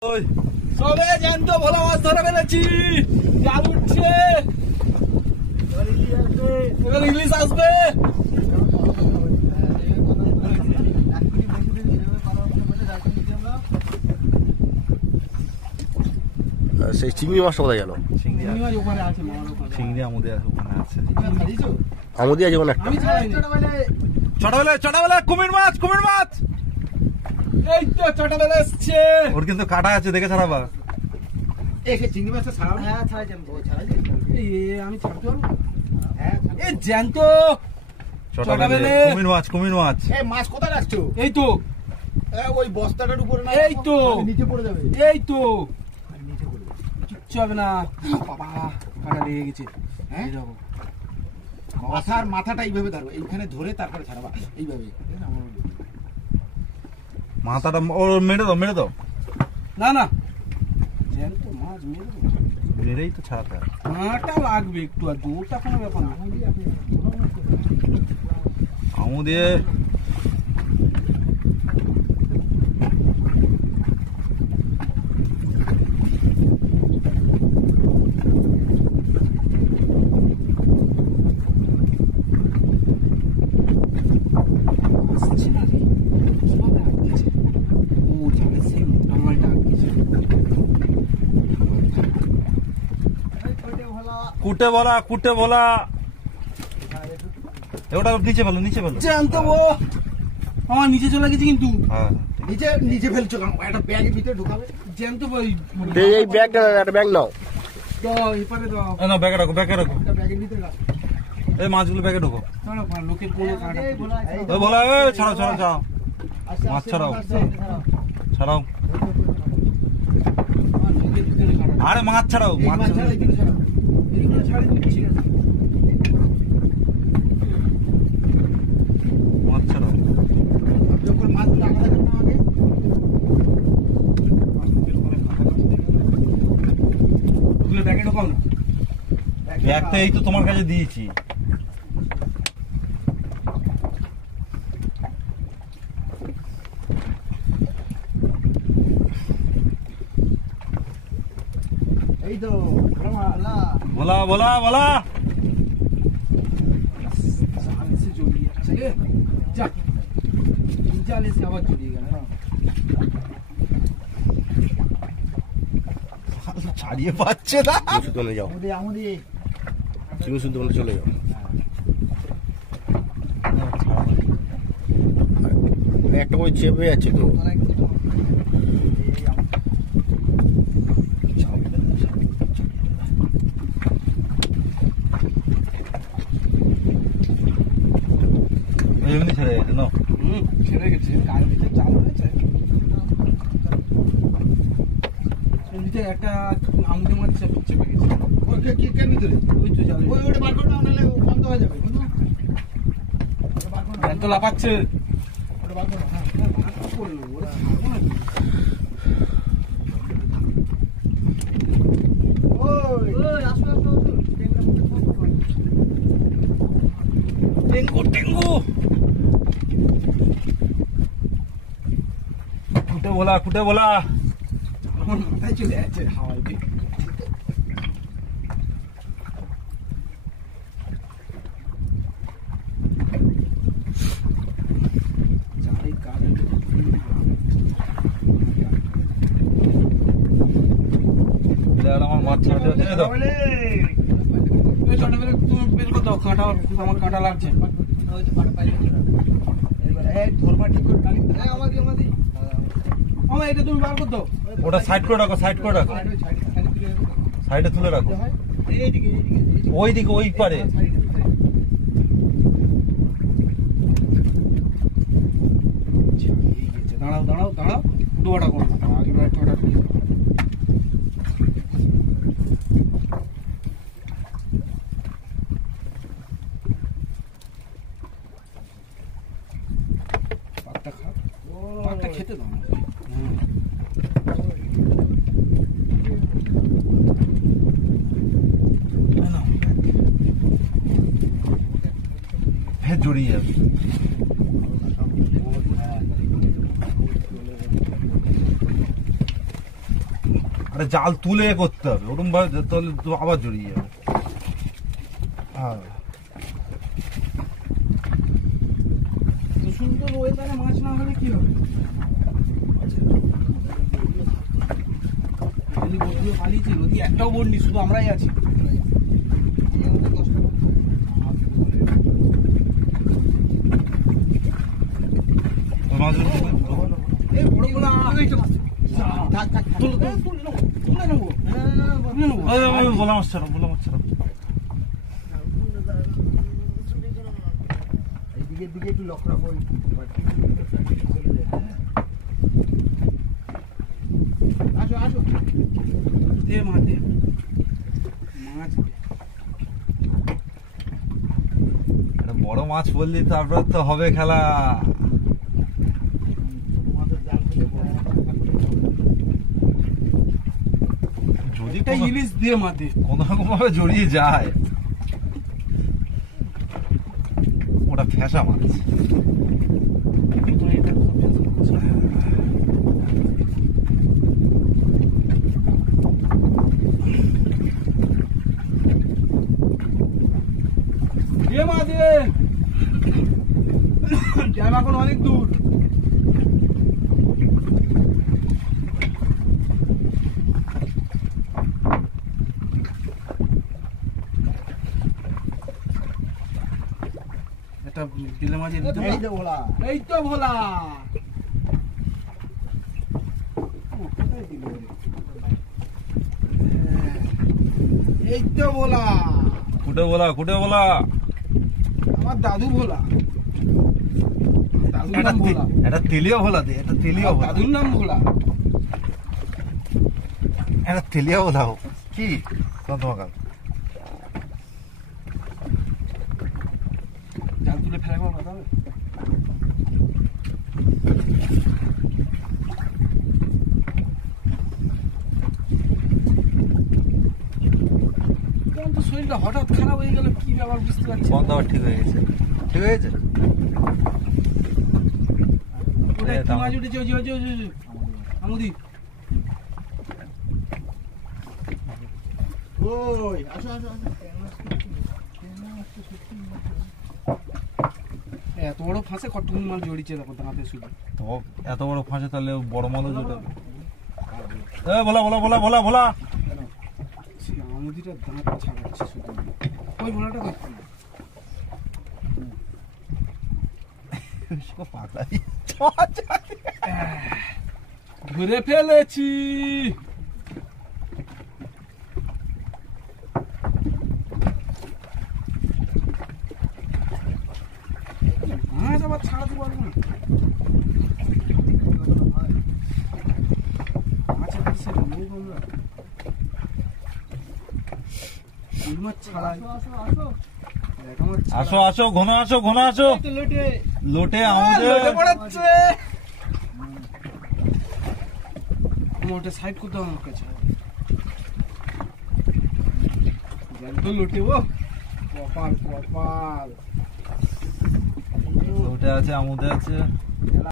সবে জ্যান্ত ভোলা মাছ ধরে ফেলেছি, জাল উঠছে, এবার ইলিশ আসবে। সেই চিংড়ি মাছটা কোথায় গেল? চিংড়ি আমুদে আছে, ওখানে আছে। আমুদি আছে ওখানে ছোটবেলায় কুমির মাছ, কুমির মাছ এই তো ছোটবেলা এসছে। ওর কিন্তু কাটা আছে, দেখে ছাড়াবা। চিংড়ি মাছটা ছাড়াও। হ্যাঁ আমি ছাড়তে পারবো। এই জ্যান্ত ছোটবেলা কুমির মাছ, কুমির মাছ। এই মাছ কোথায় রাখছো? এই তো ওই বস্তাটার উপরে না, এই তো নিচে পড়ে যাবে। এই তো কিচ্ছু হবে না। বাবা কাটা লেগে গেছে। হ্যাঁ মাথাটা এইভাবে ধরো, এইখানে ধরে তারপরে ছাড়াবা এইভাবে। মাথাটা ওর মেরে দাও। না জ্যান্ত মাছ মেরেই তো ছাড়াতে হবে। কাঁটা লাগবে একটু, আর ওটা কোনো ব্যাপার না। আমু দিয়ে কুটে বলা ওটা নিচে ফেলো। জানতো ও আমার নিচে চলে গেছে কিন্তু। হ্যাঁ নিচে ফেলছো একটা ব্যাগের ভিতরে ঢুকাবে। জানতো এই ব্যাগটা, একটা ব্যাগ নাও। না ব্যাগে রাখো, ব্যাগের ভিতরে রাখো। এই মাছগুলো ব্যাগে ঢুকো। লোকের কোনো বলা ছাড়াও মাছ ছাড়াও। আরে মাছ ছাড়াও, মাছ ছাড়াও। ব্যাগটা এই তো তোমার কাছে দিয়েছি। এই তো বলা আবার জড়িয়ে গেল। ছাড়িয়ে পাচ্ছে না। যাও তুমি শুধু চলে যাও। একটা করে চেপে যাচ্ছে তো। এমনি ছেড়ে গেছে না? ছেড়ে গেছে, গায়ের ভিতরে চাল হয়েছে। একটা আমুদি মাছ চেপে গেছে। ওটা বার করো না, নাহলে বন্ধ হয়ে যাবে। জ্যান্ত লাফাচ্ছে। ওটা বার করো। টেঙ্গু কুটে বলা আমার মাথায় চলে যাচ্ছে হাওয়ায়। আমার মাছ ছাড়তে হচ্ছে। ছোটবেলা তুমি বের করতো কাঁটা, আমার কাঁটা লাগছে। আমার এটা তুমি বার করতো। ওটা সাইড করে রাখো, সাইডে তুলে রাখো। ওইদিকে ওই পারে। দাঁড়াও ডোয়াটা করো। আগে টোটা পাকটা খেতে দাও। জড়িয়ে যাবে। আরে জাল তুলে করতে হবে, ওরকম ভাবে তাহলে তো আবার জড়িয়ে যাবে। সুন্দর ওয়েদারে মাছ না হলে কি হবে? পালিয়েছে, নদী একটাও বোট নেই, শুধু আমরাই আছি। বলা মাছ ছাড়া, বলা মাছ ছাড়া। দিকের দিকে একটু লক্ষ্য রাখো। আসো আসো, দে মাছ, দে মাছ। একটা বড় মাছ বললি তারপর তো হবে খেলা। যদি ইলিশ দিয়ে মাছ কোন রকম ভাবে জড়িয়ে যায়, ওটা ফ্যাসা মাছ। এখন অনেক দূর। এটা দিলে মাঝে এই তো ভোলা, এই তো ভোলা। এই তো ভোলা, কুটে বলা, কুটে বলা। আমার দাদু ভোলা। দাদুর নাম ভোলা। এটা তেলিয়া ভোলা দে, এটা তেলিয়া ভোলা। দাদুর নাম ভোলা। এটা তেলিয়া ভোলা হোক কি তোমার জাল তুলে ফেলে আমার কথা হবে। শরীরটা হঠাৎ খারাপ হয়ে গেল, কি ব্যাপার বুঝতে পারছি। বন্ধ আবার ঠিক হয়ে গেছে, ঠিক হয়ে গেছে। মাছ উঠেছে আমুদি। ওই আসো আসো আসো। এত বড় ফাঁসে কতক্ষণ মাছ জড়িয়েছে দেখো দাঁতে শুধু। তো এত বড় ফাঁসে তাহলে বড় মালও জোটাবে। বলা বলা বলা বলা বলা। আমুদিটা দাঁত ছাড়াচ্ছে শুধু। ওই ভোলাটা দেখছি ধরে ফেলেছি। মাছ আবার ছাড়াতে পারবো না। মাছের পিসে লোক আমরা মাছ ছাড়াই। আসো আসো, ঘন আসো, ঘন আসো। লোটে আমাদের মোটে সাইড করতে হবে আমার কাছে। লোটে ও কপাল কপাল। লোটে আছে, আমাদের আছে।